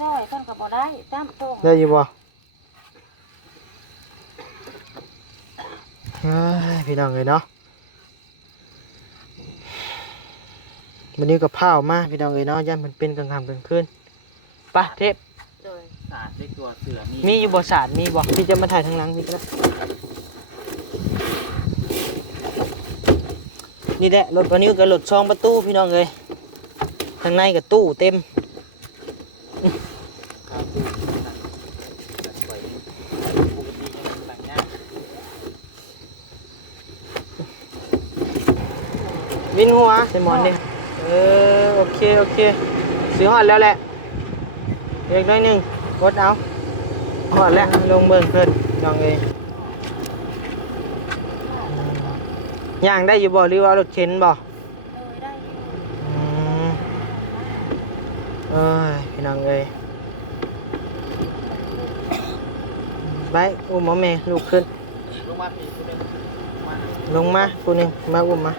ช่วยต้นก็บ่ได้ตั้มส่งได้อยู่บ่พี่น้องเลยเนาะวันนี้กับข้าวมาพี่น้องเลยเนาะย่านมันเป็นกลางค่ำกลางคืนไปเทพ โดย สาดด้วยตัวเสือนี่ มีอยู่บ่ศาสตร์มีบ่พี่จะมาถ่ายทางหลังนี่ก็ได้นี่แหละรถวันนี้กับรถช่องประตูพี่น้องเลยทางในกับตู้เต็ม ข้าวตู้แบบสวยปกติยังแบบนี้ วินหัวใส่หมอนดิโอเคซื้อหอดแล้วแหละเล็กน้อยหนึ่งกดเอาหอดแล้วลงเบิ่งเพิ่นน้องเองย่างได้อยู่บ่หรือว่ารถเข็นบ่ได้อยู่ เอ้ยพี่น้องเอ้ยไปอุ้มเอาแม่ลูกขึ้น ลงมาปีกูเดินมา ลงมากูนึงมาอุ้มมา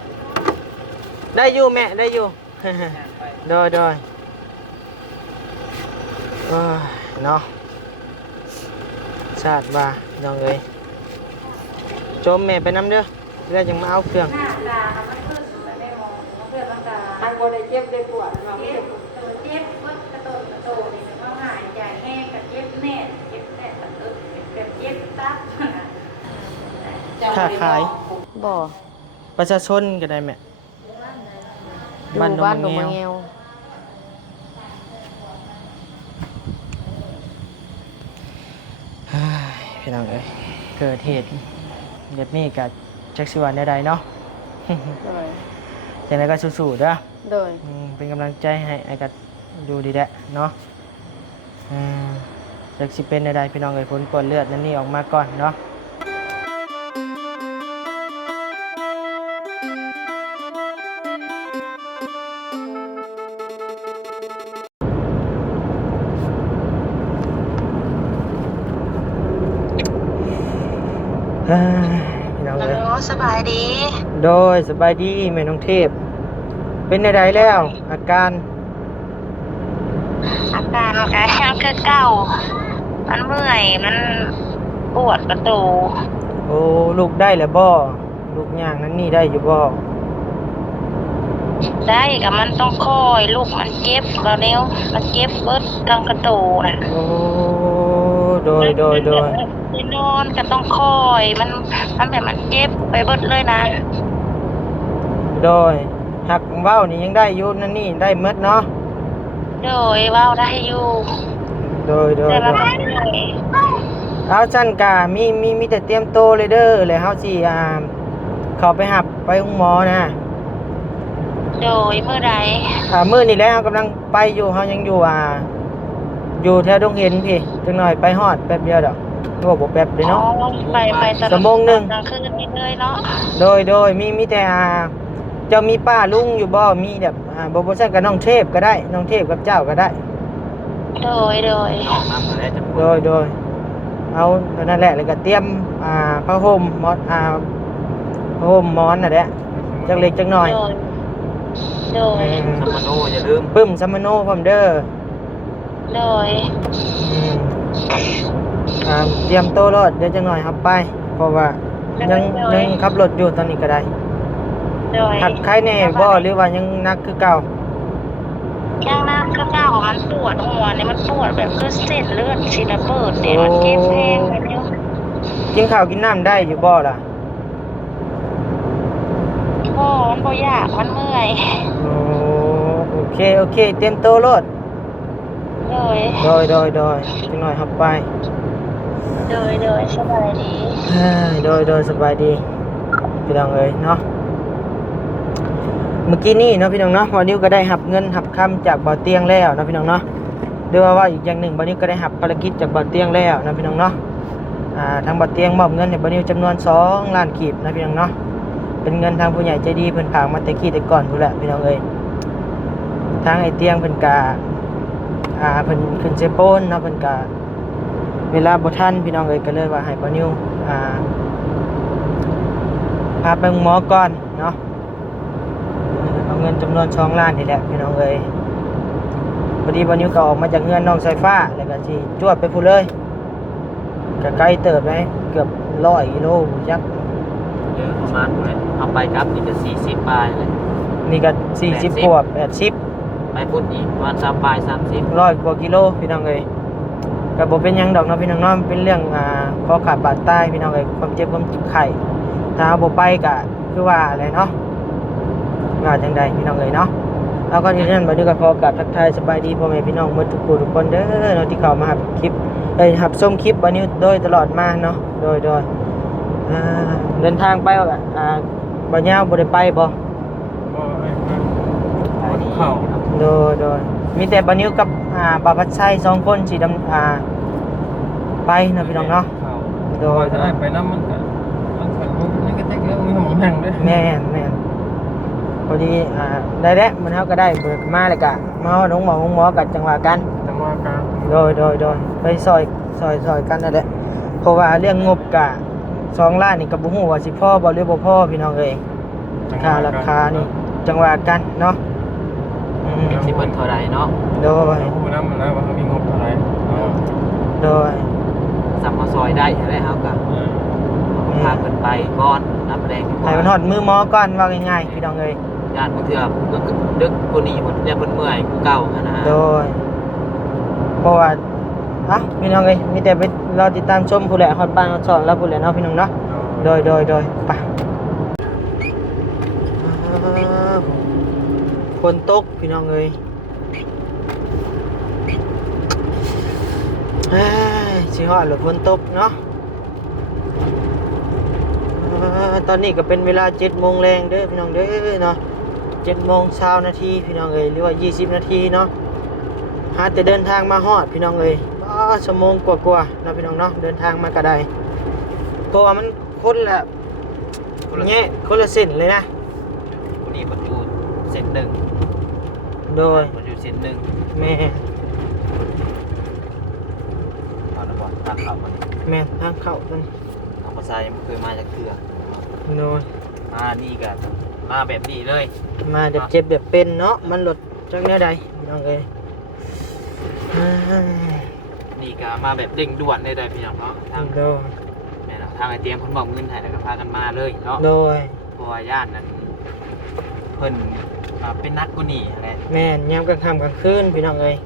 ได้อยู่แม่ได้อยู่ งานไป โดยเนาะชาติว่าน้องเอ้ยจมแม่ไปน้ำเด้อแล้วยังมาเอาเครื่อง หน้าตามันขึ้นไปในหมองเพื่อนร่างกายอันบ่ได้เจ็บได้ปวดมาเจ็บเจ็บกระโตนี่ก็หายใจแห้งกับเจ็บแน่เจ็บแน่ตะอึกแบบเจ็บตับ ค้าขาย บ่ ประชาชนก็ได้แม่ อยู่บ้านดงมะเงว เฮ้ยพี่น้องเอ้ยเกิดเหตุแบบนี้กับจักสิวันใดๆเนาะ โดย อย่างไรก็สู้ๆเด้อ โดย เป็นกำลังใจให้ไอ้กัดดูดีแหละเนาะจักสิเป็นใดๆพี่น้องเอ้ยผลกดเลือดนั่นนี่ออกมาก่อนเนาะเฮ้ยพี่น้องเอ้ย สบายดี โดยสบายดีแม่น้องเทพ เป็นใดๆแล้ว อาการ อาการก็ยังคือเก่ามันเมื่อยมันปวดกระตู โอ้ลูกได้แล้วบ่ลูกย่างนั้นนี่ได้อยู่บ่ ได้กับมันต้องคอยลูกมันเจ็บแล้วเนี้ยมันเจ็บเบิดทางกระตูน่ะ โอ้โดยไปนอนก็ต้องคอยมันแบบมันเจ็บไปเบิดเลยนะ โดยหักเว้านี่ยังได้อยู่นั่นนี่ได้หมดเนาะ โดยเว้าได้อยู่ โดย แต่มันไม่ได้ เอาจันกามีแต่เตรียมโตวเลยเด้อแล้วเฮาสิเข้าไปหับไปห้องหมอนะ โดยเมื่อใด มื้อนี้แหล้วเฮากำลังไปอยู่เฮายังอยู่อยู่แถวดงเห็นพี่จังหน่อยไปฮอดแป๊บเดียวดอกบ่แป๊บเด้เนาะ ไปตอน ชั่วโมงหนึ่ง กลางคืนนี่เลยเนาะ โดยมีแต่เจ้ามีป้าลุงอยู่บ่มีแบบบ่ใช่กับน้องเทพก็ได้น้องเทพกับเจ้าก็ได้ โดย น้องมาเมื่อไรจะปวด โดยเอานั่นแหละแล้วก็เตรียมผ้าห่มหมอนผ้าห่มหมอนน่ะแหละจักเล็กจักน้อย โดย ซัมมาโนอย่าลืม ปึ้มซัมมโนพร้อมเด้อ โดย อืมเตรียมโตวรถเดี๋ยวจักหน่อยครับไป เพราะว่ายังขับรถอยู่ตอนนี้ก็ได้ โดย หักใครแน่บ่หรือว่ายังนักคือเก่า ย่างน้ำก็ก้าวของมันปวดหัวเนี่ยมันปวดแบบคือเส้นเลือดสิระเบิดเนี่ยมันเจ็บแห้งแบบนี้ กินข้าวกินน้ำได้อยู่บ่ล่ะ มันบ่อยากมันเมื่อย โอเคเตรียมโตวรถ โดย จักหน่อยครับไป โดยสบายดี โดยสบายดีพี่น้องเอ้ยเนาะเมื่อกี้นี่เนาะพี่น้องเนาะวันนี้ก็ได้หับเงินหับคำจากบ่อเตียงแล้วนะพี่น้องเนาะเรียกว่าอีกอย่างหนึ่งวันนี้ก็ได้หับภารกิจจากบ่อเตียงแล้วนะพี่น้องเนาะทางบ่อเตียงมอบเงินให้บ่อนิวจำนวน2 ล้านกีบนะพี่น้องเนาะเป็นเงินทางผู้ใหญ่ใจดีเพิ่นฝากมาแต่กี้แต่ก่อนพุ่นแหละพี่น้องเอ้ยทางไอ้เตียงเพิ่นกะเพิ่นขึ้นเซโปนเนาะเพิ่นกะเวลาบ่ทันพี่น้องเอ้ยก็เลยว่าให้บ่อนิวพาไปหมอก่อนเนาะเอาเงินจำนวน2 ล้านนี่แหละพี่น้องเอ้ย อดีบอนิวก็ออกมาจากเฮือนน้องสายฟ้าแล้วก็สิจวดไปพู้นเลยก็ไกลเติบเลยเกือบ100กิโลจัก เดี๋ยวประมาณเลยเอาไปครับนี่ก็40ปลายเลย นี่ก็40กว่า80 ไปพุ่นอีกประมาณ3ปลาย30 100กว่ากิโลพี่น้องเอ้ยก็บ่เป็นหยังดอกเนาะพี่น้องเนาะเป็นเรื่องคอขาดบาดตายพี่น้องเอ้ยความเจ็บความไข้ถ้าเอาบ่ไปก็คือว่าอะไรเนาะว่าจังใดพี่น้องเอ้ยเนาะแล้วก็ที่นั่นบัดนี้ก็ขอกราบทักทายสบายดีพ่อแม่พี่น้องหมดทุกผู้ทุกคนเด้อเนาะที่เข้ามารับคลิปรับชมคลิปบัดนี้โดยตลอดมาเนาะโดยเดินทางไปบ่ยาวบ่ได้ไปบ่ เข้า โดยมีแต่บัดนี้กับปาปัดชัย2คนสิไปเนาะพี่น้องเนาะโดย ถ้าไปน้ำมันก็มันก็เจ๊กแล้วมีหมองแห้งด้วย แม่นพอดีได้แล้วมันเฮาก็ได้เบิกมาแล้วก็มาฮอดหมอกับจังหวะกัน จังหวะกลาง โดยไปซอยกันนั่นแหละเพราะว่าเรื่องงบกะ2ล้านนี่ก็บ่ฮู้ว่าสิพอบ่หรือบ่พอพี่น้องเอ้ยค่าราคานี่จังหวะกันเนาะสิเบิ่นเท่าใดเนาะ โดย ผู้นำมันแล้วว่าเขามีงบเท่าไหร่ โดย สัมมาซอยได้ใช่ไหมครับก็พาเพิ่นไปก่อนน้ำแรง ให้มันฮอดมือหมอก่อนว่าง่ายๆพี่น้องเอ้ย ญาติบางเทื่อก็ดึกกว่านี้เพิ่นเพิ่นเมื่อยกูเก่าหั่นนะ โดยเพราะว่าพี่น้องเอ้ยมีแต่ไปรอติดตามชมผู้แหละฮอดบ้านฮอดช่องแล้วผู้แหละเนาะพี่น้องเนาะโดยไปฝนตกพี่น้องเอ้ยสิฮอดหรือฝนตกเนาะตอนนี้ก็เป็นเวลา7 โมงแรงเด้อพี่น้องเด้อเนาะ7 โมง20 นาทีพี่น้องเอ้ยหรือว่า20 นาทีเนาะหาแต่เดินทางมาฮอดพี่น้องเอ้ยชั่วโมงกว่าๆเนาะพี่น้องเนาะเดินทางมาก็ได้เพราะว่ามันคนละเส้นเลยนะ คนนี้เพิ่นอยู่เส้น1 โดย เพิ่นอยู่เส้น1 แม่ เอาละบ่ทางเข้ามานี่ แม่ทางเข้ามัน เอาภาษายังบ่เคยมาจากเทื่อ โดย นี่ก็มาแบบนี้เลย มาแบบเจ็บแบบเป็นเนาะมันหลดจากแนวใดพี่น้องเอ้ย นี่ก็มาแบบเร่งด่วนได้พี่น้องเนาะทาง โดย แม่นทางไอเตรียมเพิ่นบอกเงินให้แล้วก็พากันมาเลยเนาะ โดย เพราะว่าย่านนั้นเพิ่นเป็นนัดกว่านี้แหละ แม่นยามกลางค่ำกลางคืนพี่น้องเอ้ย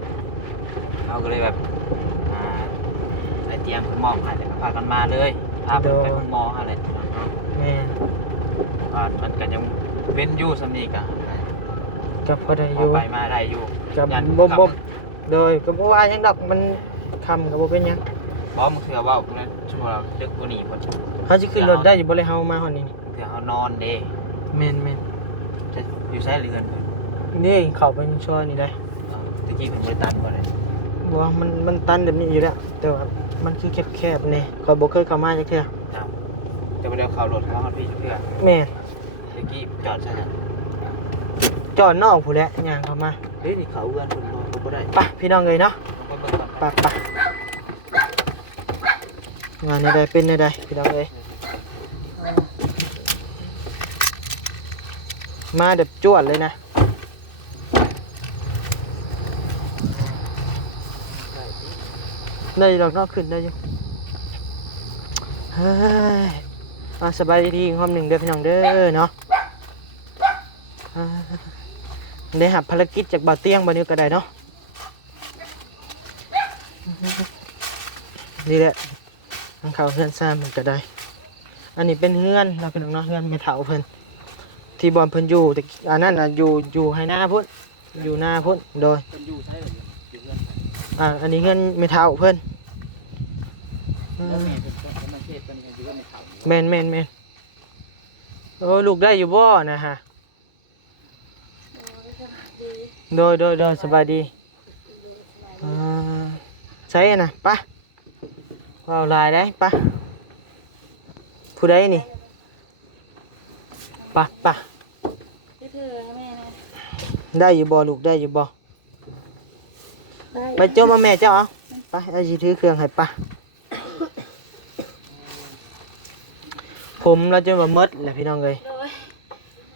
เราก็เลยแบบไอเตรียมเพิ่นมอบให้แล้วก็พากันมาเลยพาเพิ่นไปห้องหมออะไรเนาะ แม่น มันก็ยังเว้นอยู่สำนี้ก็ ก็พอได้อ พอยู่ ไปมาได้อยู่ กับ ย่าน บ่โดยก็บ่ว่าหยังดอกมันค่ำก็บ่เป็นหยัง เพราะมึงเถื่อว่าพวกนั้นช่วงเราดึกกว่านี้เพิ่น เขาสิขึ้นรถได้อยู่บ่เลยเฮามาฮอดนี่ เถื่อเฮานอนเด้ แม่น จะอยู่ใช้เรือนเพิ่น นี่เข้าไปในซอยนี่ได้ ตะกี้เพิ่นบ่ได้ตันบ่ได้ บ่ว่ามันตันแบบนี้อยู่แล้วแต่ว่ามันคือแคบๆนี่ข้อยบ่เคยเข้ามาจักเทื่อ ครับจะบ่ได้เข้ารถเข้าฮอดพี่เพื่อ แม่น ตะกี้จอดใช่ไหม จอดนอกผู้นแหละย่างเข้ามา เฮ้ยนี่เขาเอื้อนคนนอนเขาบ่ได้ ไปพี่น้องเอ้ยเนาะ เขาไปเบิ่งก่อน ไปงานใดเป็นใดพี่น้องเอ้ยมาเด็บจวดเลยนะได้ดอกนอกขึ้นได้อยู่เฮ้ยสบายดีความหนึ่งเด้อพี่น้องเด้อเนาะได้หับภารกิจจากบ่าวเตียงบ่าวนิ้วก็ได้เนาะนี่แหละทางเขาเฮือนซ่านมันก็ได้อันนี้เป็นเฮือนเราเป็นน้องเฮือนไม่เถาเพิ่นที่บอลเพิ่นอยู่แต่อันนั้นน่ะอยู่ให้หน้าพุ่นอยู่หน้าพุ่นโดย เพิ่นอยู่ใช่เลยอยู่เอื้อน อันนี้เฮือนไม่เถาเพิ่น แล้วแม่เพิ่นก็มาเทศเพิ่นก็อยู่เอื้อนในเขา แม่นโอ้ลูกได้อยู่บ่นะฮะโดยสบายดีใช่น่ะปะว้าวลายได้ปะผู้ใดนี่ปะ พี่เธอแม่นะ ได้อยู่บ่ลูกได้อยู่บ่ ได้ ไปเจ้ามาแม่เจ้าเอาไปเอาสิถือเครื่องให้ปะผมเราจะมาหมดแหละพี่น้องเอ้ย เลย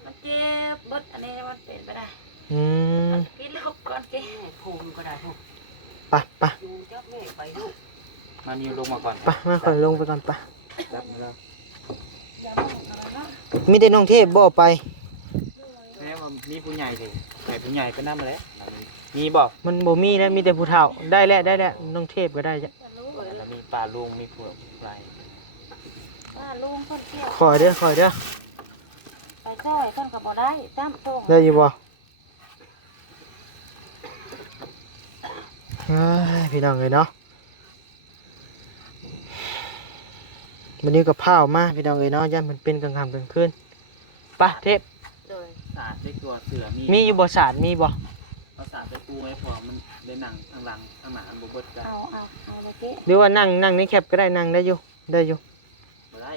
มันเจ็บบดอันนี้มันเป็นไปได้ อืม กินลูกก่อนกิน ภูมิก็ได้พวก ไปไป อยู่เจ้าแม่ไปลูก มานิวลงมาก่อน ไปมาค่อยลงไปก่อนไป รับมาแล้ว อย่าบอกอะไรเนาะ มีแต่น้องเทพบ่ไป แม่ว่ามีผู้ใหญ่เลยแต่ผู้ใหญ่ก็นำมาแล้วมีบอก มันบ่มีแล้วมีแต่ผู้เฒ่าได้แล้วน้องเทพก็ได้จ้ะ จะรู้ แล้วมีป่าลุงมีพวกไร ว่าลุงคนเที่ยว คอยเด้อ ไปช่วยคนก็บ่ได้จ้ำตรง ได้อยู่บ่เฮ้ยพี่น้องเลยเนาะวันนี้กับข้าวมาพี่น้องเลยเนาะย่านมันเป็นกลางค่ำกลางคืนไปเทพ โดย สาดได้ตัวเสือมี มีอยู่บ่ศาสตร์มีบ่ เอาสาดไปปูไว้พอมันได้หนังทางหลังทางหน้ามันบ่เบิดกัน เอาเมื่อกี้ หรือว่านั่งในแคปก็ได้นั่งได้อยู่บ่ได้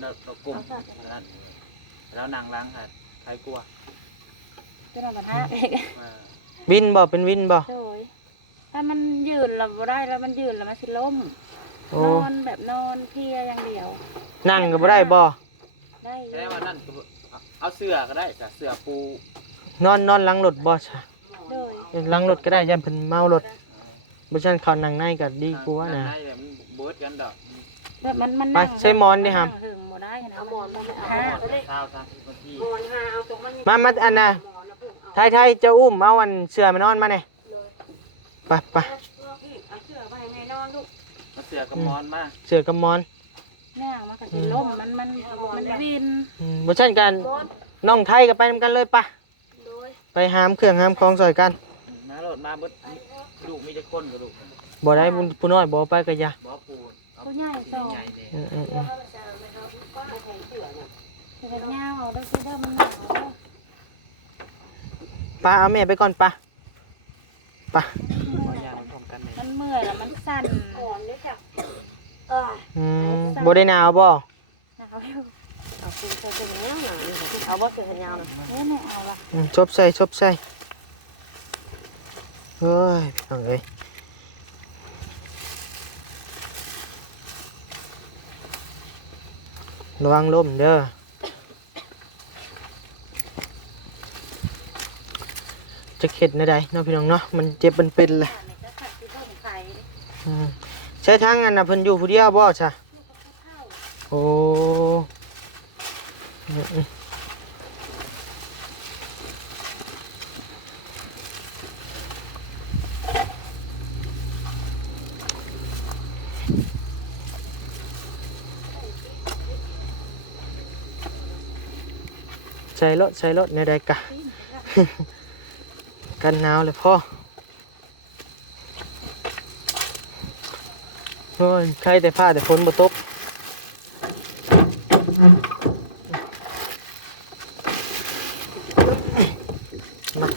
เรากลมแล้วหนังล้างค่ะใครกลัว จะนอนปัญหาเอง วินบ่เป็นวินบ่ โดยถ้ามันยืนเราบ่ได้แล้วมันยืนแล้วมันสิล้ม โอ้ นอนแบบนอนเพลียอย่างเดียว นั่งก็บ่ได้บ่ ได้อยู่ แค่ว่านั่นเอาเสือก็ได้จ้ะเสือปู นอนหลังรถบ่ซะ โดย หลังรถก็ได้ย่านเพิ่นเมารถบ่ซั่นเขานั่งในก็ดีกว่านะ ได้แต่มันเบิดกันดอก แบบมัน ไปใช้หมอนดิครับ นั่งถึงบ่ได้นะ เอาหมอนมาไม่เอา ค่ะ หมอนเลย ข้าวทางที่ หมอนหาเอาตรงมัน มาอันน่ะ หมอนนะพวกเอา ไทยเจ้าอุ้มเอาอันเสื้อมานอนมาแน่ไป เอาเสื้อไปให้นอนลูก มาเสือกับมอนมา เสื้อกับหมอน ย่างมันก็สิล้มมันวิน บ่ซั่นกันน้องไทยก็ไปนำกันเลยปะ โดย ไปหามเครื่องหามของซอยกัน มาโหลดมาเบิดลูกมีจะก้นกับลูก บ่ได้ผู้น้อยบ่ไปก็อย่า บ่ปู ผู้ใหญ่สอง ใหญ่เลย อืม จะเป็นย่างเอาได้คือเด้อมันหนาว ปาเอาแม่ไปก่อนปะปะ บ่ยางพร้อมกันเลย มันเมื่อยแล้วมันสั่น หมอนนี่จ้ะ บ่ได้หนาวบ่ หนาวอยู่ เอาเสื้อแขนยาวหน่อยเอาบ่เสื้อแขนยาวนะ เนี่ยเอาละ ชบใส่เฮ้ยพี่น้องเอ้ยระวังล้มเด้อจะเข็ดในใดเนาะพี่น้องเนาะมันเจ็บมันเป็นแหละ เนี่ยจะขัดที่ต้นไข่ ใช้ทางอันน่ะเพิ่นอยู่ผู้เดียวบ่จ้ะโอ้ใส่รถในใดกะ กันหนาวเลยพ่อโอ้ยใครแต่ผ้าแต่ฝนบ่ตกมา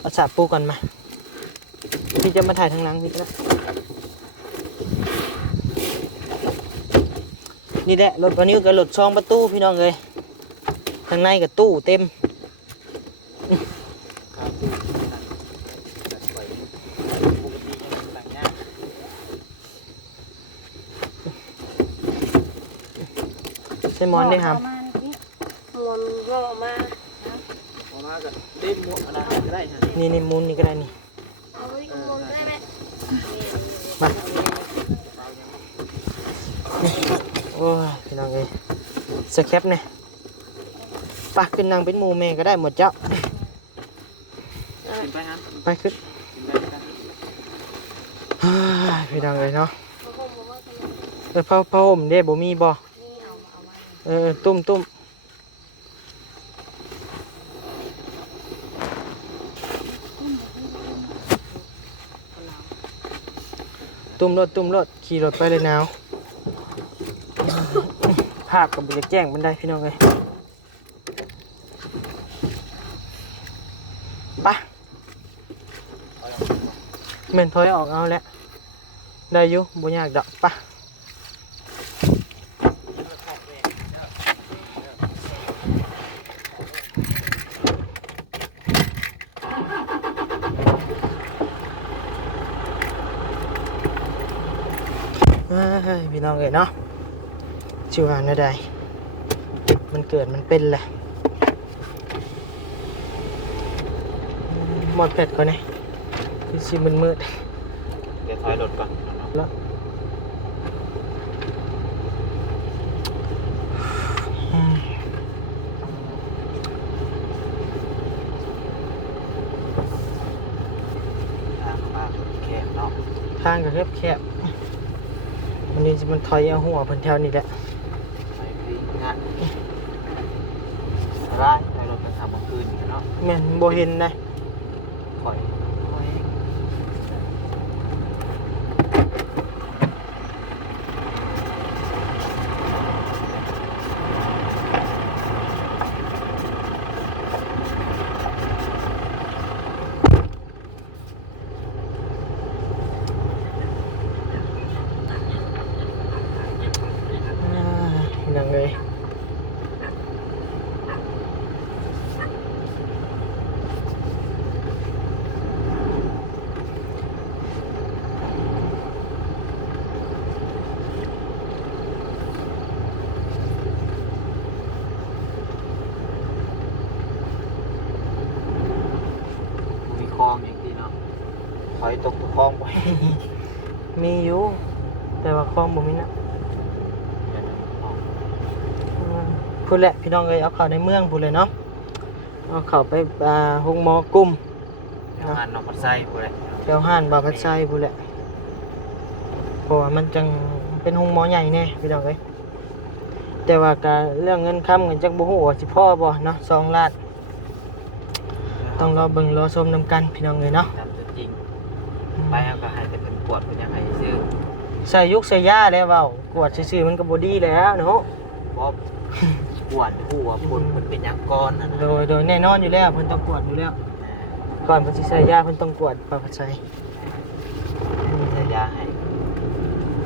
เอาสาปูก่อนมาพี่จะมาถ่ายทางหลังพี่ก็ได้นี่แหละรถวันนี้ก็รถช่องประตูพี่น้องเลยข้างในกับตู้เต็ม ข้าวปูนั่นปล่อยปกติยังต่างยาก ใช้หมอนได้ครับ ประมาณนี้ หมอนย่อมา ออกมาก็ได้หมวกอะไรก็ได้ฮะ นี่มุนนี่ก็ได้นี่ เอาไว้หมอนได้ไหม มาโอ้ยพี่น้องเอ้ยสแคปเนี่ยปะขึ้นนั่งเป็นหมูแม่ก็ได้หมดเจ้า กินไปฮะ ไปขึ้น กินไปกัน เฮ้ยพี่น้องเอ้ยเนาะผ้าห่มเด้บ่มีบ่ตุ้มตุ้มรถขี่รถไปเลยหนาวภาพกับบุญแจ้งบันไดพี่น้องเอ้ยไปเหม็นถอยออกเอาแล้วได้อยู่บ่ยากดอกไปพี่น้องเอ้ยเนาะชื่อว่าอะไรมันเกิดมันเป็นแหละ มอดแปดก่อนนี่คือสิมืด เดี๋ยวถอยรถก่อน ๆแล้วอืม ทางมาแคบเนาะ ทางก็แคบๆวันนี้สิมันถอยเอาหัวเพิ่นแถวนี้แหละ ไปพี่งานร้ายถอยรถกันทำเมื่อคืนเนาะ แม่นบ่เห็นนะ ถอยถอย ยังไงมีคลองอย่างที่เนาะถอยตกคลองไป มีอยู่แต่ว่าคลองบ่มีนะพูดแหละพี่น้องเอ้ยเอาเข้าในเมืองพูดเลยเนาะเอาเข้าไปหงหมอกุ้ม งานนอกพัดไส้พวกอะไร แถวห้านบาพัดไซพูดแหละเพราะว่ามันจังเป็นหงหมอใหญ่แน่พี่น้องเอ้ยแต่ว่าการเรื่องเงินค้ำเงินจักบ่ฮู้ว่าสิพ่อบ่เนาะ2 ล้านต้องรอเบิ่งรอชมนำกันพี่น้องเอ้ยเนาะ ตามจริงไปเอาก็ให้แต่เป็นปวดเป็นยังไงซื้อ ใส่ยุกใส่ยาแล้วเว้ากวดซื่อๆมันก็บ่ดีแล้วเนาะ เพราะปวดหัวปวดมันเป็นยังก้อนนะ โดยแน่นอนอยู่แล้วเพิ่นต้องกวดอยู่แล้วก่อนเพิ่นสิใส่ยาเพิ่นต้องกวดปลาผัดไซ แต่ยาให้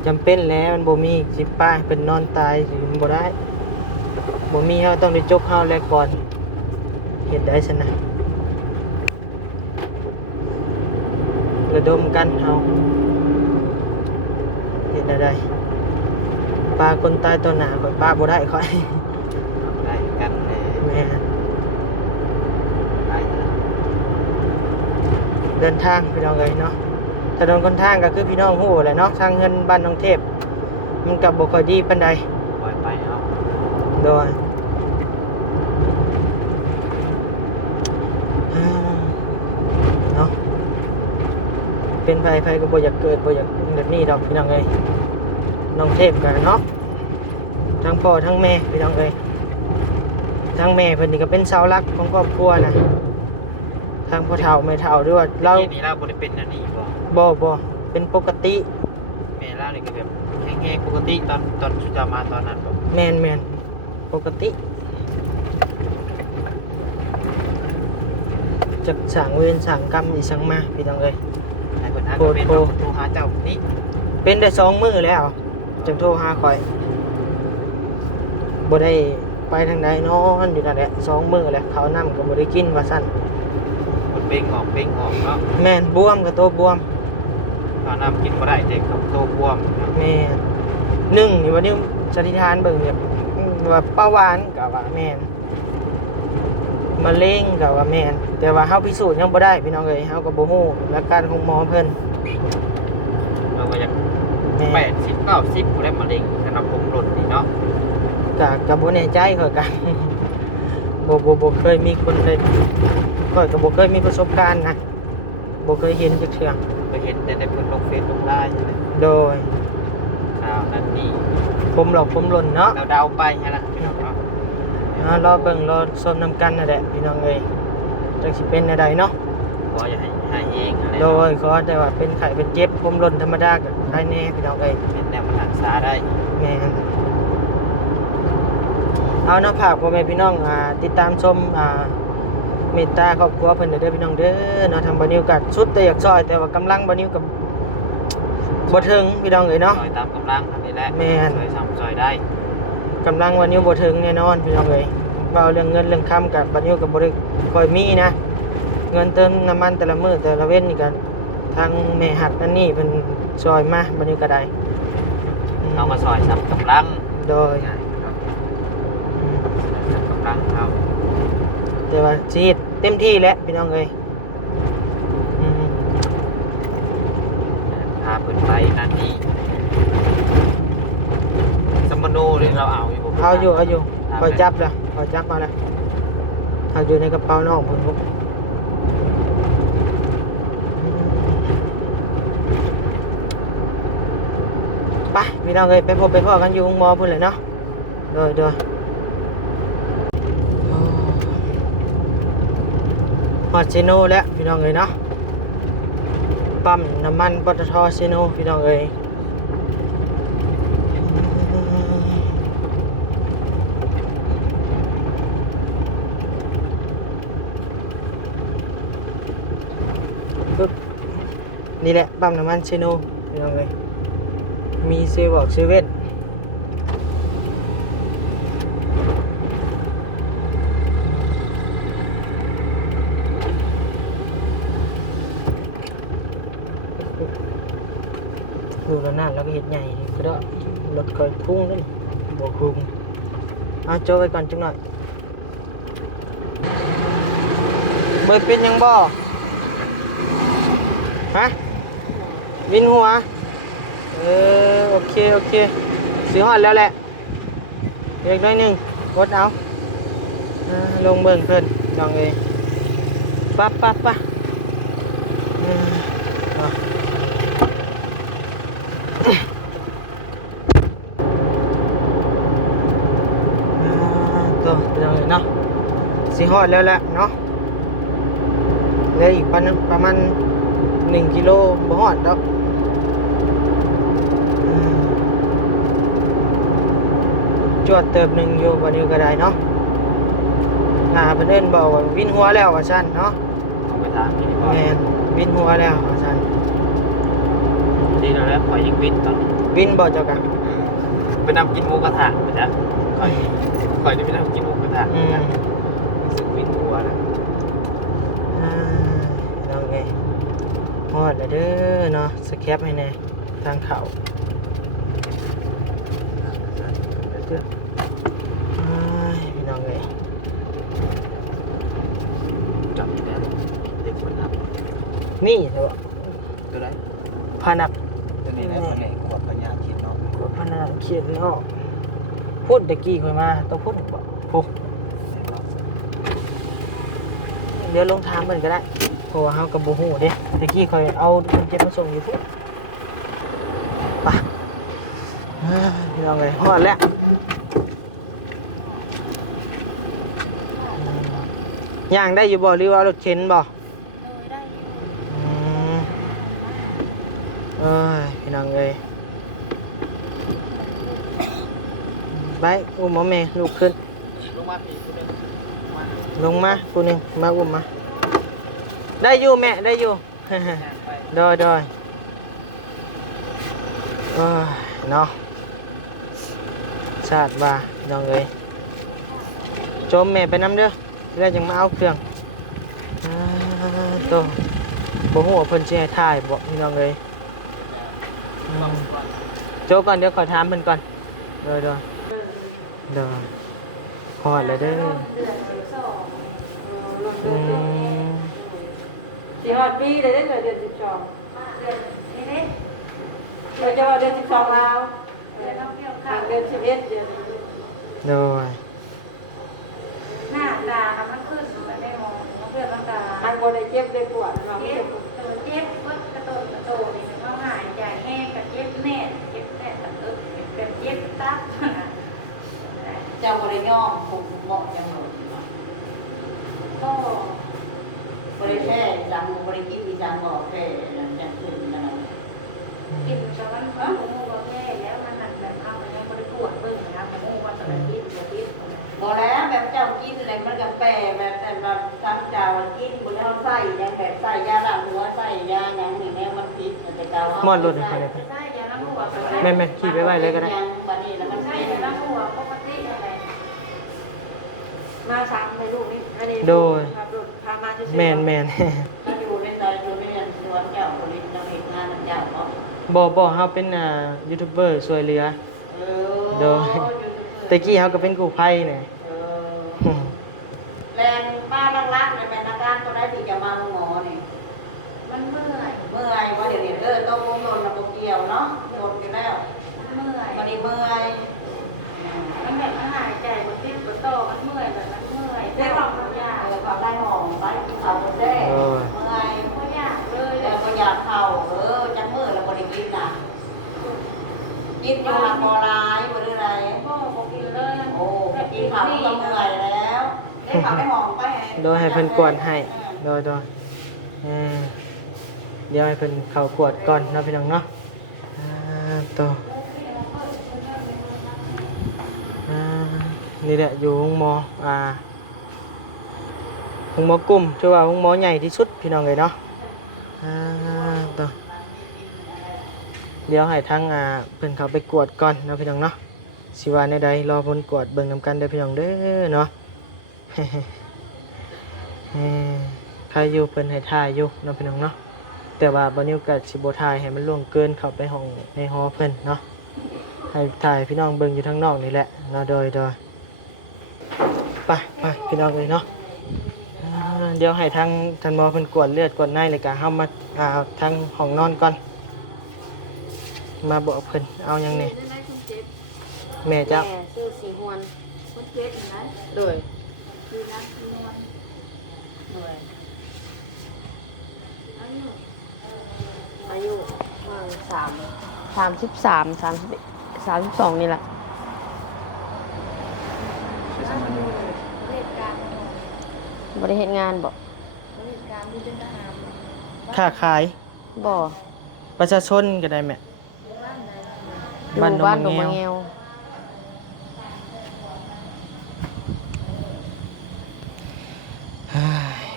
จำเป็นแล้วมันบ่มีสิป้ายเป็นนอนตายสิมันบ่ได้บ่มีเฮาต้องได้จกเฮาแล้วก่อนเฮ็ดได้ซั่นนะระดมกันเฮาเฮ็ดได้ปลาคนตายต่อหน้าข่อยปลาบ่ได้ข่อย ได้กันแน่ แม่ ได้ เดินทางพี่น้องเอ้ยเนาะถนนคนทางก็คือพี่น้องฮู้แหละเนาะทางเงินบ้านน้องเทพมันก็บ่ค่อยดีปานใด ปล่อยไปเอา โดยเนาะเป็นไผก็บ่อยากเกิดบ่อยากแบบนี้ดอกพี่น้องเอ้ยน้องเทพกันเนาะทั้งพ่อทั้งแม่พี่น้องเอ้ยทั้งแม่เพิ่นนี่ก็เป็นเสาหลักของครอบครัวนะทั้งพ่อเฒ่าแม่เฒ่าด้วยว่าเรา ทีนี้เราบ่ได้เป็นอันนี้บ่ บ่เป็นปกติ แม่เรานี่ก็แบบแห้งๆปกติตอนชุดจะมาตอนนั้นบ่ แม่นปกติจักสร้างเวรสร้างกรรมอีสังมาพี่น้องเอ้ย ให้เพิ่นหาก็เป็นโทรหาเจ้านี่ เป็นได้2 มื้อแล้วจังโทรหาข่อยบ่ได้ไปทางใดนอนอยู่นั่นแหละ2 มื้อแล้วข้าวน้ำก็บ่ได้กินว่าซั่น มันเบ่งออกเนาะ แม่นบวมก็โตบวม ถ้าน้ำกินบ่ได้เด็กกับโตบวม แม่นหนึ่งนี่วันนี้สถิษฐานเบิ่งเนี่ยว่าเบาหวานก็ว่าแม่นมะเร็งก็ว่าแม่นแต่ว่าเฮาพิสูจน์ยังบ่ได้พี่น้องเอ้ยเฮาก็บ่ฮู้หลักการของหมอเพิ่น เราก็อยาก แม่ 80 90บ่ได้มะเร็งสำหรับผมหล่นนี่เนาะ ก็บ่แน่ใจข่อยก็ บ่เคยมีคนได้ข่อยก็บ่เคยมีประสบการณ์นะบ่เคยเห็นจักเทื่อ ก็เห็นแต่ในเพิ่นลงเฟซลงไลน์ใช่ไหม โดย ข่าวนั่นนี่ ผมหลอกผมหล่นเนาะ เราเดาไปฮะล่ะพี่น้องเนาะ รอเบิ่งรอชมนํกันนั่นแหละพี่น้องเอ้ยจักสิเป็นแนวใดเนาะ ขออย่าให้เองอะไร โดยขอแต่ว่าเป็นไข้เป็นเจ็บผมหล่นธรรมดาก็ได้แน่พี่น้องเอ้ย เป็นแนวมันรักษาได้ แม่นเอาเนาะฝากพ่อแม่พี่น้องติดตามชมเมตตาครอบครัวเพิ่นเด้อพี่น้องเด้อเนาะทำบ่นิวก็สุดแต่อยากซอยแต่ว่ากำลังบ่นิวก็บ่ถึงพี่น้องเอ้ยเนาะ ซอยตามกำลังทำนี่แหละ แม่น ซอยซ้ำซอยได้ กำลังบ่นิวบ่ถึงแน่นอนพี่น้องเอ้ยเว้าเรื่องเงินเรื่องคำกับบ่นิวก็บ่ได้ค่อยมีนะเงินเติมน้ำมันแต่ละมื้อแต่ละเว้นนี่ก็ทางแม่หักนั่นนี่เพิ่นซอยมาบ่นิวก็ได้ เอามาซอยซ้ำกำลัง โดย ง่ายเนาะซ้ำกำลังเอา แต่ว่าชีวิตเต็มที่แล้วพี่น้องเอ้ย พาเปิดไฟนั่นนี่สมโนเลยเราเอาอยู่ เอาอยู่คอยจับเลยคอยจับมาเลยเอาอยู่ในกระเป๋าน้องผมลูกไปพี่น้องเลยไปพบไปพ่อกันอยู่หมอพุ่นเลยเนาะเดี๋ยวฮอดเซโนแล้วพี่น้องเลยเนาะปั๊มน้ำมันปตทเซโนพี่น้องเลยปึ๊บนี่แหละปั๊มน้ำมันเซโนพี่น้องเลยมีเซเว่นดูแล้วนั่นแล้วก็เห็ดใหญ่ก็ได้รถคอยพุ่งนั่นบวกคุมเอาโจ้ไปก่อนจังหน่อยเบิดเป็นยังบ่ฮะวินหัวโอเคซื้อหอดแล้วแหละเล็กน้อยหนึ่งกดเอาลงเบิ่งเพิ่นลองเลยปั๊บตัวลองเลยเนาะซื้อหอดแล้วแหละเนาะเหลืออีกประมาณ1 กิโลบ่หอดดอกจวดเติบหนึ่งอยู่วันนี้ก็ได้เนาะเพิ่นเอิ้นบอกว่าวินหัวแล้วว่าซั่นเนาะ เอาไปทางที่พ่อ แม่นวินหัวแล้วว่าซั่น ดีแล้วปล่อยยิงวินตอนนี้ วินบ่เจ้ากะ ไปนำกินหมูกระทะไปจ้ะคอยจะไปนำกินหมูกระทะรู้สึกวินหัวแล้ว น้องไงฮอดแล้วเด้อเนาะสแคปให้แน่ทางเขาพี่น้องไง จับอยู่แล้วเด็กคนนับ นี่เถอะ ตัวไหน พานับ ตัวนี้นะคนไหนขวบปัญญาคิดเนาะ กดพานับเขียนเนาะพูดตะกี้ค่อยมาต้องพูดบ่พูดเดี๋ยวลงทางมันก็ได้เพราะว่าเฮากับบ่ฮู้เด้ตะกี้ค่อยเอาคนเจ็บมาส่งอยู่พุ่นไปพี่น้องไงฮอดแล้วย่างได้อยู่บ่หรือว่ารถเข็นบ่พี่น้องเอ้ยไปอุ้มเอาแม่ลูกขึ้น ลงมาปีคนนึง ลงมากูนึงมาอุ้มมาได้อยู่แม่ได้อยู่ โดยเนาะชาติว่าพี่น้องเอ้ยจมแม่ไปน้ำเด้อแล้วจังมาเอาเครื่องตัวบ่ฮู้ว่าเพิ่นสิให้ถ่ายบ่พี่น้องเอ้ยโจก่อนเดี๋ยวขอถามเพิ่นก่อนเดี๋ยวฮอดแล้วเด้อสิฮอดปีเลยได้เดือน12เดือนนี้เราจะว่าเดือน12แล้วเดือนท่องเที่ยวค่ะเดือน11เดือน โดย หน้าตามันขึ้นแต่ไม่มองเพื่อนร่างกายอันบ่ได้เจ็บได้ปวดมาเจ็บเจ็บกระโตนี่ว่าหายใจแห้งกับเจ็บแน่ตับแบบเจ็บตับ เจ้าบริย่อมผมเหมาะยังหมด ก็ บริแค่จังบริกินอีจังบอกแค่นั่นจังขึ้นนั่น กินแต่มันก็มูก็แย่แล้วมันหันแบบเข้าไปแล้วก็ได้ตรวจเบิ่งนะครับมูว่าตอนนี้พิษ บอกแล้วแบบเจ้ากินอะไรมันก็แปรแบบแต่แบบซ้ำเจ้ากินบนเขาใส่ยังแบบใส่ยาล้างหัวใส่ยาอย่างนี้แนวมันพิษแต่เจ้า หมดรถให้ไปเลย ใช่ยาล้างหัว แม่ขี่ไปไว้เลยก็ได้ วันนี้แล้วมัน ใช่ยาล้างหัวปกติอะไรมาซ้ำในลูกนี่อันนี้ขับรถพามาจะ แมน มันอยู่ในซอยอยู่ในสวนเจ้าบริเราเห็นงานเจ้าเนาะ บ่เฮาเป็นยูทูบเบอร์ช่วยเหลือโดยตะกี้เฮาก็เป็นกู้ภัยนี่ แรงบ้านรักๆในเป็นอาการตัวได้ที่จะมาหมอนี่ มันเมื่อย เมื่อยว่าเดี๋ยวนี้ต้องลงนอนระบบ กินอยู่หาบ่หลายบ่ได้ไร พ่อบอกกินเลย โอ้กินข้าวก็เมื่อยแล้วได้ข้าวได้หอมไป โดยให้เพิ่นกวดให้โดยเดี๋ยวให้เพิ่นเข้ากวดก่อนเนาะพี่น้องเนาะต่อนี่แหละอยู่ห้องหมอห้องหมอกลุ่มชื่อว่าห้องหมอใหญ่ที่สุดพี่น้องเลยเนาะต่อเดี๋ยวให้ทั้งเพิ่นเขาไปกวดก่อนเนาะพี่น้องเนาะสิว่าในใดรอผลกวดเบิ่งนำกันเด้อพี่น้องเด้อเนาะ ใครอยู่เพิ่นให้ถ่ายอยู่เนาะพี่น้องเนาะแต่ว่าบ่นิวก็สิบ่ถ่ายให้มันล่วงเกินเข้าไปห้องในหอเพิ่นเนาะให้ถ่ายพี่น้องเบิ่งอยู่ทางนอกนี่แหละเนาะโดยไปพี่น้องเลยเนาะเดี๋ยวให้ทางท่านหมอเพิ่นกวดเลือดกวดในแล้วก็เฮามาทางห้องนอนก่อนมาบอกเพิ่นเอาหยังนี่แม่จ้า ชื่อสีหวนคนเจ็บนะ โดย คือนักนวลด้วยอายุประมาณ32นี่แหละ เหตุการณ์ บ่ได้เฮ็ดงานบ่ เหตุการณ์ที่เป็นทหาร ค้าขาย บ่ ประชาชนก็ได้แม่ อยู่ บ้าน บ้าน ด ด ง ง มะ มะ แง แง ว ว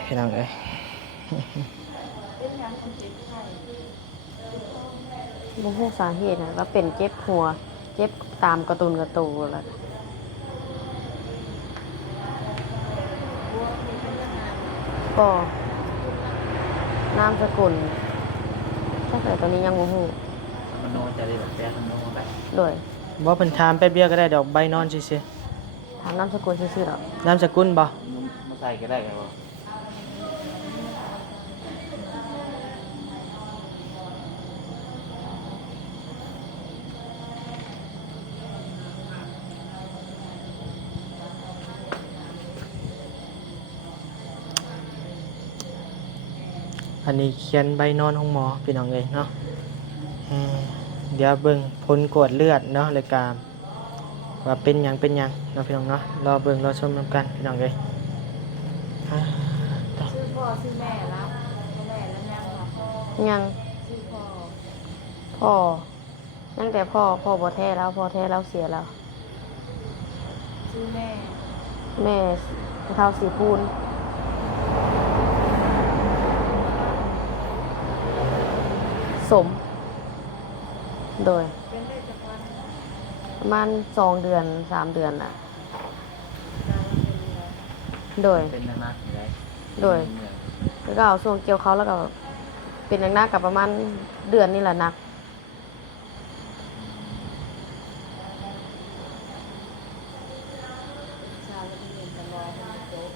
พี่น้องเอ้ย บ่ฮู้สาเหตุนะก็เป็นเจ็บหัว เจ็บตามการ์ตูนแล้วก็นามสกุลถ้าเกิดตอนนี้ยังบ่ฮู้ มโนจะได้แบบแปลมโนแบบ โดย บ่เพิ่นถามแป๊บเดียวก็ได้ดอกใบนอนซื่อ ถามนามสกุลซื่อๆดอก ๆนามสกุลบ่ มาใส่ก็ได้ครับ อันนี้เขียนใบนอนของหมอพี่น้องเอ้ยเนาะเดี๋ยวเบิ่งผลกวดเลือดเนาะรายการว่าเป็นหยังเนาะพี่น้องเนาะรอเบิ่งรอชมนำกันพี่น้องเอ้ยต่อ ชื่อพ่อชื่อแม่แล้วแม่แล้วยังหรอ ยัง ชื่อพ่อ พ่อตั้งแต่พ่อบ่แท้แล้วพ่อแท้แล้วเสียแล้ว ชื่อแม่ แม่เฒ่าสีพูนสม โดย เป็นได้จากวัน ประมาณ2 เดือน 3 เดือนน่ะ โดย เป็นมากอยู่ได้ โดย แล้วก็เอาช่วงเกี่ยวเขาแล้วก็เป็นหนักๆกับประมาณเดือนนี่แหละหนัก ชาวละ1ตลอดโจ๊ก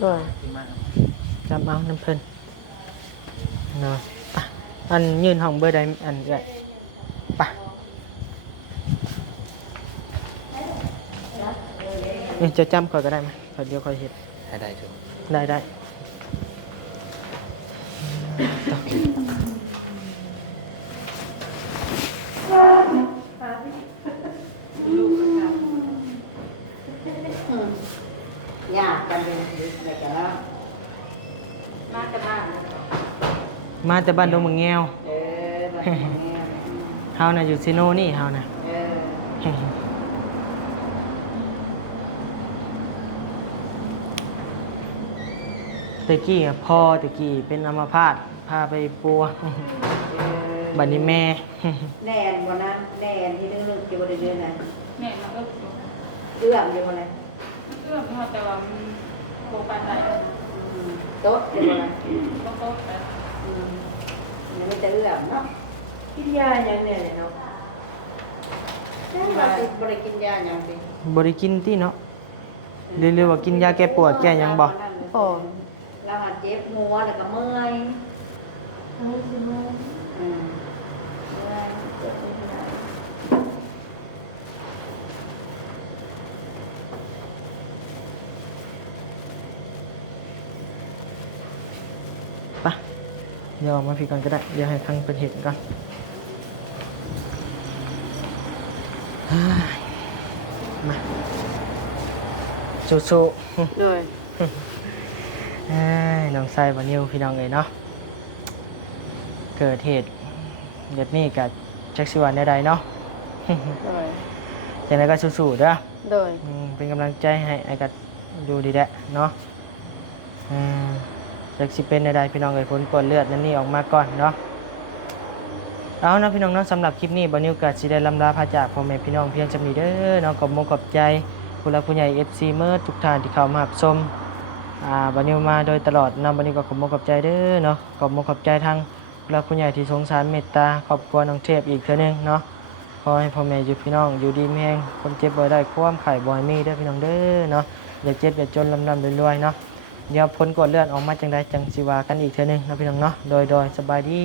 โดย ที่มาก จำเอาน้ำเพิ่นเนาะไปอันยืนห้องเบอร์ใดอันใหญ่ไปนี่จะจำก่อนก็ได้ไหมเดี๋ยวค่อยเห็น ให้ได้ถูก ได้ต่อ ยากกันเป็นอะไรกันแล้ว มากกันมาก มาแต่บ้านดงมะแงว แบบนี้ เฮาน่ะอยู่ซิโนนี่เฮาน่ะ ตะกี้อะพ่อตะกี้เป็นอัมพาตพาไปปัว บัดนี้แม่ แน่นวันนั้นแน่นที่นึกอยู่บริเวณนั้น แม่มาก็ เรื่องอยู่บนนั้น เรื่องพอแต่ว่ามันโบกานใด โต๊ะอยู่บนนั้น ต้องโต๊ะไป ยังไม่จะเรื่องเนาะกินยาอย่างเนี่ยเนาะบริกินยาอย่างสิ บ่ได้กินติเนาะเรียกว่ากินยาแก้ปวดแก้หยังบ่ พ่อ เราหัดเจ็บหัวแล้วก็เมื่อย ไปเดี๋ยวเอามาพี่ก่อนก็ได้เดี๋ยวให้ทางเพิ่นเห็นก่อน เฮ้ยมาสู้ โดย ๆเอ้ยน้องไส้บ่นิวพี่น้องเอ้ยเนาะเกิดเหตุเด็ดนี้กับจักสิวันใดๆเนาะ โดย จังไดก็สู้ๆเด้อ โดย เป็นกำลังใจให้ไอ้กัดดูดีแหละเนาะจากสิเป็นใดๆพี่น้องเอ้ยผลกวดเลือดนั่นนี่ออกมาก่อนเนาะเอานะพี่น้องเนาะสำหรับคลิปนี้บอนิวกัดสิได้ลำลาพาจากพ่อแม่พี่น้องเพียงจำนี้เด้อเนาะขอบคุณขอบใจผู้หลักผู้ใหญ่ FC เมื่อทุกท่านที่เข้ามารับชมบอนิวมาโดยตลอดเนาะบอนิวก็ขอบคุณขอบใจเด้อเนาะขอบคุณขอบใจทางผู้หลักผู้ใหญ่ที่สงสารเมตตาครอบครัวน้องเทพอีกเทื่อนึงเนาะขอให้พ่อแม่อยู่พี่น้องอยู่ดีมีแรงคนเจ็บบ่ได้ความไข้บ่ให้มีเด้อพี่น้องเด้อเนาะอย่าเจ็บอย่าจนลำรวยๆเนาะเดี๋ยวผลกวดเลือดออกมาจังใดจังสิว่ากันอีกเทื่อนึงเนาะพี่น้องเนาะโดยสบายดี